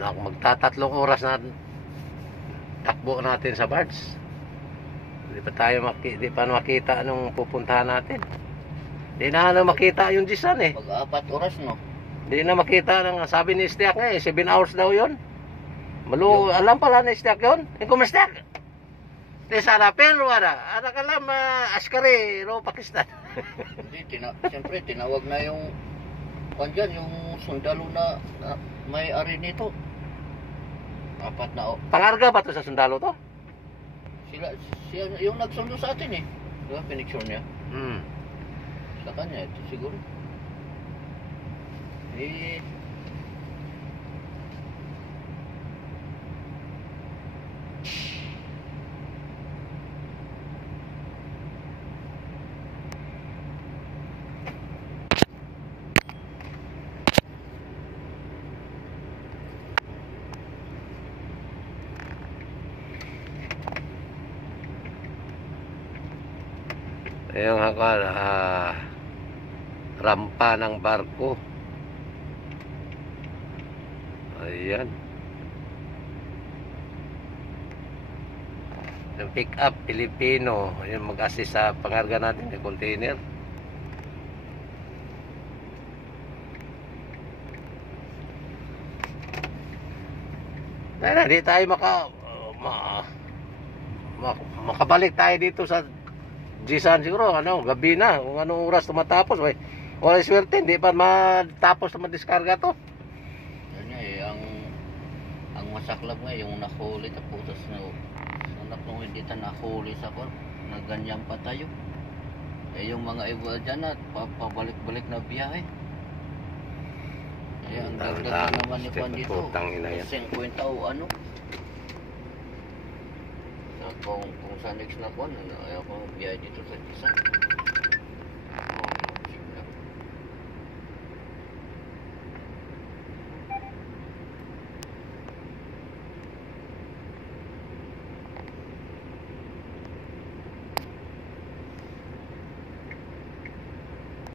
Magtatatlong oras na takbo natin sa barge. Hindi pa makita anong pupuntahan natin. Hindi na makita yung Jisan eh. Pag 4 oras, no? Hindi na makita ng sabi ni Stiak nga eh, 7 hours daw yun. Alam pala ni Stiak yun. Kung Stiak, di sana pero ana ka lang askari ro Pakistan. Hindi, siyempre tinawag na yung dyan, yung sundalo na may-ari nito. 4 na Pangarga ba to sa sundalo to? Siya yung nagsundo sa atin eh. Diba, pinicture niya? Sa kanya, ito siguro. Yung rampa ng barko. Ayan. Yung pick up Pilipino, yung mag-assist sa pangarga natin ng container. Di tayo makabalik tayo dito sa Jisan siguro, gabi na, kung anong oras tumatapos, wala swerte, hindi pa matapos na madiskarga to. Yan nga eh, ang masaklap nga yung nahuli, tapos anak nung hindi ta nahuli sa kon, na ganyan pa tayo. Yung mga iba dyan na, papabalik-balik na biyahe. Ang dagdag naman ni Juan dito, 50 o ano. Kung sa next na kon, ayaw ko biyahe dito sa Jisan.